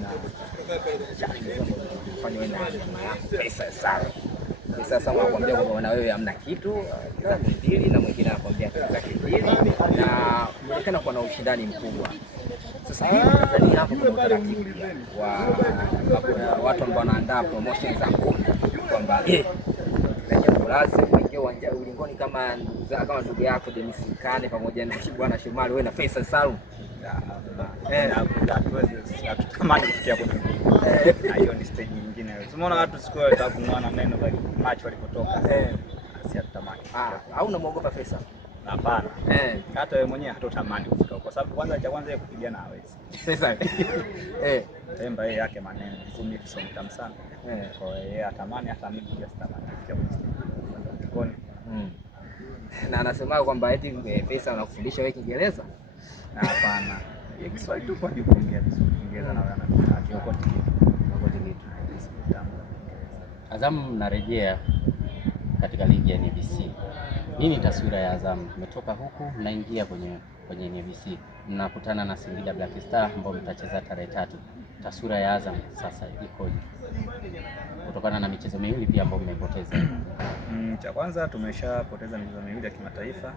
na fanya wewe na jamaa yako Faisal Salum. Sasa wanakuambia kwamba na wewe hamna kitu za mbili na mwingine anakuambia za mbili na inaonekana kuwa na ushindani mkubwa. Sasa hivi Tanzania hapo kuna utaratibu wa watu ambao wanaandaa promotion za ngoma kwamba lazima uingie uwanja ulingoni kama ndugu yako Dennis Mkane pamoja na Bwana Shomari wewe na Faisal Salum. Hatutamani kufikia hapo. Hiyo ni stage nyingine. Tumeona watu siku wao watakuona meno bali macho walipotoka. Si hatutamani. Au unamuogopa Faisal? Hapana. Hata wewe mwenyewe hatotamani kufika kwa sababu kwanza cha kwanza yeye kupigana hawezi. Faisal. Temba yeye yake maneno kumi kusoma tamu sana. Kwa hiyo yeye atamani hata mimi pia sitamani kufikia kwenye stage. Na anasema kwamba eti Faisal anakufundisha wewe Kiingereza? Hapana. Kiswahili tu kwa kuongea vizuri Kiingereza na wewe anakiokota kitu. Azam mnarejea katika ligi ya NBC. Nini taswira ya Azam? Mmetoka huku mnaingia kwenye NBC. Mnakutana na Singida Black Star ambao mtacheza tarehe 3. Taswira ya Azam sasa ikoje? Kutokana na michezo miwili pia ambayo mmepoteza. Cha kwanza tumeshapoteza michezo miwili ya kimataifa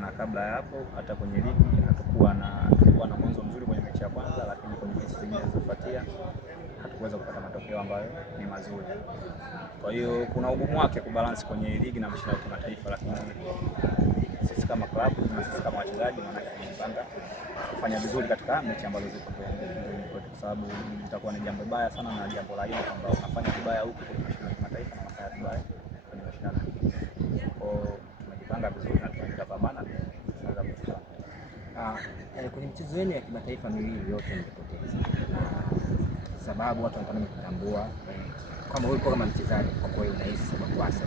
na kabla ya hapo hata kwenye ligi tulikuwa na mwanzo mzuri kwenye mechi ya kwanza, lakini kwenye mechi zingine zilizofuatia hatukuweza kupata matokeo ambayo ni mazuri. Kwa hiyo kuna ugumu wake kubalance kwenye ligi na mashindano ya kimataifa, lakini sisi kama klabu na sisi kama wachezaji tunapanga kufanya vizuri katika mechi ambazo ziko kwetu, kwa sababu itakuwa ni jambo baya sana na jambo la aibu kwamba unafanya vibaya huku kwenye mashindano ya kimataifa na unafanya vibaya kwenye mashindano. Kwa hiyo tumejipanga vizuri na tunapambana tunaweza kufika. Kwenye michezo yenu ya kimataifa miwili yote mmepoteza. Sababu watu wanatamani kutambua kama wewe kama mchezaji kwa kweli unahisi sababu hasa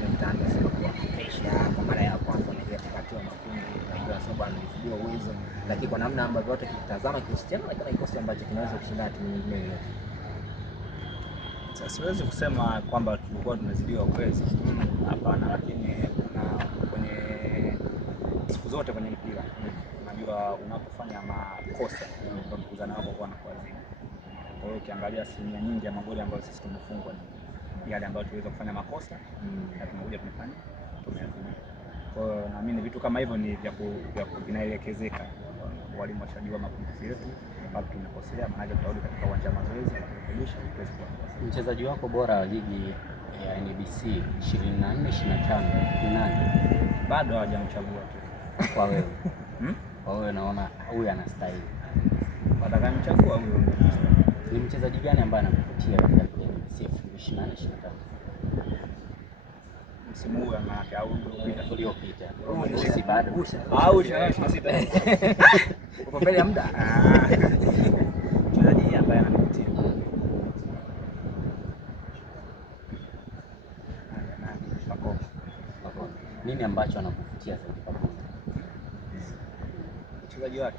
ni mtanda sababu kwa kesha kwa mara ya kwanza unaingia katikati ya makundi unajua sababu anazidiwa uwezo, lakini kwa namna ambavyo watu kitazama Cristiano na kama kikosi ambacho kinaweza kushinda timu nyingine yote. Sasa siwezi kusema kwamba tulikuwa tumezidiwa uwezo. Hapana, lakini kwenye siku zote kwenye mpira unajua unapofanya makosa unakuzana wako kwa nakuazima. Kwa hiyo ukiangalia asilimia nyingi ya magoli ambayo sisi tumefungwa ni yale ambayo tuliweza kufanya makosa na tumekuja kufanya tumeyafunga. Kwa hiyo naamini vitu kama hivyo ni vya vinaelekezeka. Walimu washajua mapungufu yetu ambapo tumekosea, maana tutarudi katika uwanja wa mazoezi na kurekebisha tuweze kuwa. Mchezaji wako bora wa ligi ya NBC 24-25 ni nani? Bado hawajamchagua tu. Kwa wewe. Kwa wewe naona huyu anastahili. Watakayemchagua huyo. Ni mchezaji gani ambaye anakuvutia katika NBC 24-25? Msimu huu anataka au uliopita. Sisi bado. Au 26. Uko mbele ya muda. Mchezaji ambaye anavutia. Nini ambacho anakuvutia zaidi kwa Pacome? Mchezaji wake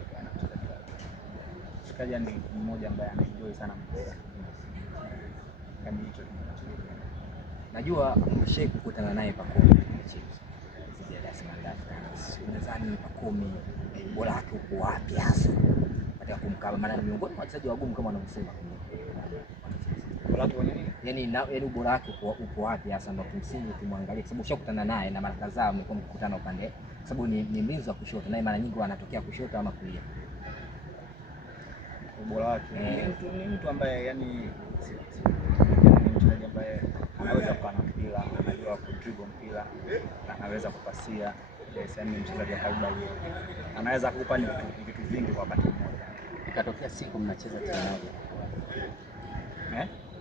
mchezaji ni mmoja ambaye anaenjoy sana mpira. Kama hicho najua mshe kukutana naye Pacome zidi ya Africans. Unadhani Pacome bora wake uko wapi hasa katika kumkaba, maana ni miongoni mwa wachezaji wagumu kama wanavyosema bora wake nini? Yaani ubora wake upo wapi hasa ndio kimsingi tumwangalie, kwa sababu ushakutana naye na mara kadhaa mmekuwa mkikutana upande, kwa sababu ni mlinzi wa kushoto naye mara nyingi anatokea kushoto ama kulia. Ubora wake ni mtu ambaye yani mchezaji ambaye anaweza kupana mpira, anajua kudribble mpira, anaweza kupasia. Yaani mchezaji kawaida huyo. Anaweza kukupa vitu vingi kwa wakati mmoja. Ikatokea siku mnacheza timu moja.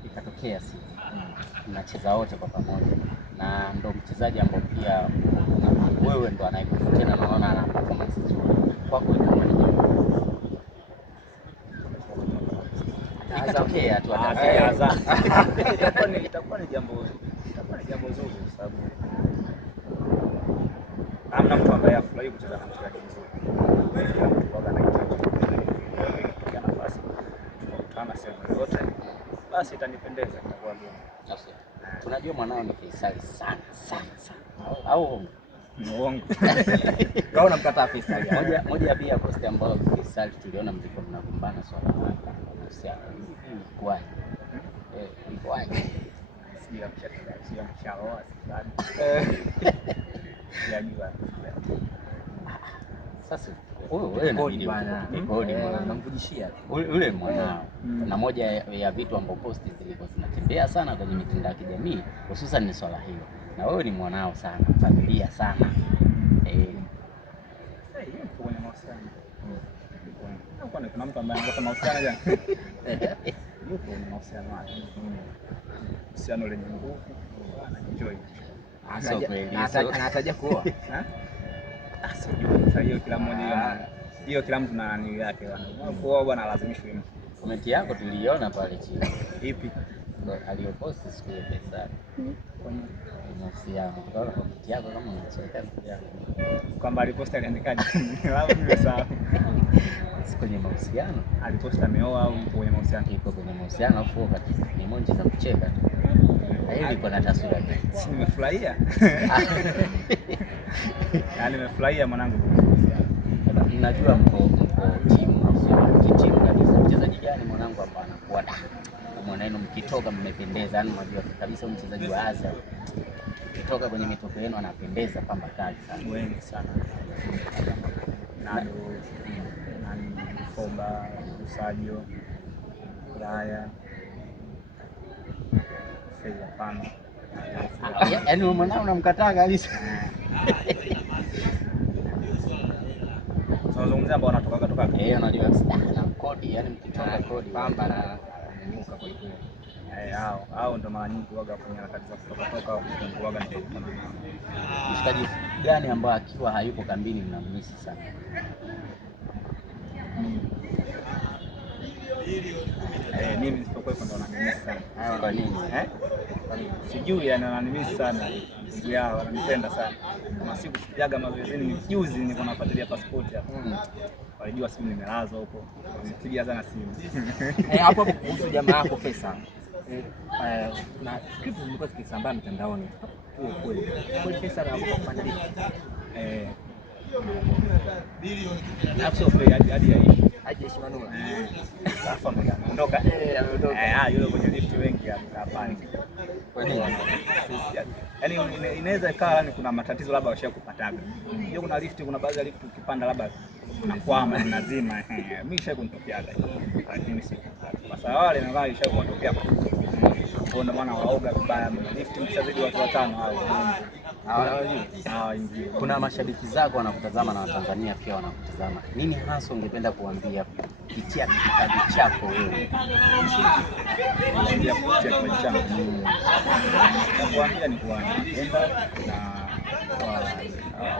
Ikatokea siku mnacheza wote kwa pamoja na ndo mchezaji ambaye pia wewe ndo anayekufutia na naona ana performance nzuri. Kwako itakuwa ni jambo. Ikatokea tu Azam. Itakuwa ni jambo zuri kwa sababu hamna mtu ambaye afurahi kucheza na mchezaji mzuri. Kwa nafasi tukutana sehemu zote, basi itanipendeza itakuwa vyema. Tunajua mwanao ni Faisal sana. Au Ni uongo. Kaona mkataa Faisal. Moja pia posti ambayo Faisal tuliona mlikuwa mnagombana swala la uhusiano. Ilikuwaje? Ilikuwaje? Sio mshaoa sana. Sijajua. Sasa wewe kodi bana. Kodi namvujishia. Ule mwanao. Na moja ya vitu ambavyo posti zilikuwa zinatembea sana kwenye mitandao ya kijamii hususan ni swala hilo. Na wewe ni mwanao sana, familia sana. Sasa hiyo kwenye mahusiano. Kuna mtu ambaye anakosa mahusiano jana. Yupo kwenye mahusiano yake. Mahusiano lenye nguvu, anaenjoy. Anataja kuoa. Sijui. Sasa hiyo kila mmoja hiyo kila mtu na nini yake bwana. Kuoa bwana lazimishwe mtu. Komenti yako tuliiona pale chini. Ipi? Aliyoposti siku ya Faisal. Kwenye mahusiano. Tukaona komenti yako kama unacheka kwamba aliposti aliandikaje? Labda nimesahau. Kwenye mahusiano aliposti ameoa au yuko kwenye mahusiano? Yuko kwenye mahusiano afu wakati ni emoji za kucheka tu. Hiyo iko na taswira gani? Si nimefurahia. Nimefurahia mwanangu. Najua mko timu au sio timu kabisa. Mchezaji gani mwanangu ambaye anakuwa mwana wenu mkitoka mmependeza, yani unajua kabisa mchezaji wa Azam ukitoka kwenye mitoko yenu anapendeza pamba kali sana. Wengi sana. Nado Fomba, Sadio, Yaya, Feya Pano. Yaani mwanao unamkataa kabisa. Tunazungumzia ambao wanatoka toka. Unajua na kodi, yani mkitoka kodi pamba na nyuka kwa hiyo. Hao ndo mara nyingi waga kwenye harakati za kutoka au kuwaga ndio. Mshikaji gani ambao akiwa hayupo kambini mnamisi sana? Mimi nisipokuwa ndo wananimisi sana. Kwa nini? Sijui yani wananimisi sana. Ndugu yao wananipenda sana. Kama siku sijaga mazoezini juzi nilikuwa nafuatilia passport hapo. Walijua simu nimelazwa huko. Nipigia sana simu. Hapo kuhusu jamaa yako Faisal. Na clip zilikuwa zikisambaa mitandaoni. Kweli Faisal anapanda lift. Absolutely hadi Aishi Manula. Sasa ameondoka. Yule kwenye lift wengi hapa. Kwa nini? Yaani inaweza ikawa ni kuna matatizo labda washakupataga. Hiyo kuna lift, kuna baadhi ya lift ukipanda labda unakwama ni lazima. Mimi nishakunitokeaga. Lakini si kwa sababu wale na wale ishakuondokea. Kwa ndio maana waoga vibaya lift mshazidi watu watano hao. Kuna mashabiki zako wanakutazama na Watanzania pia wanakutazama. Nini hasa ungependa kuambia kupitia kipaji chako wewe? Kupitia kipaji changu. Kuambia ni kuwapenda na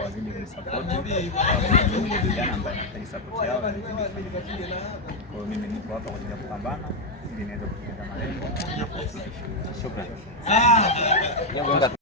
wazidi kunisupport. Vijana ambao wanahitaji support yao na kwa hiyo mimi nipo hapa kwa ajili ya kupambana ili niweze kufikia malengo na kufikisha. Shukrani.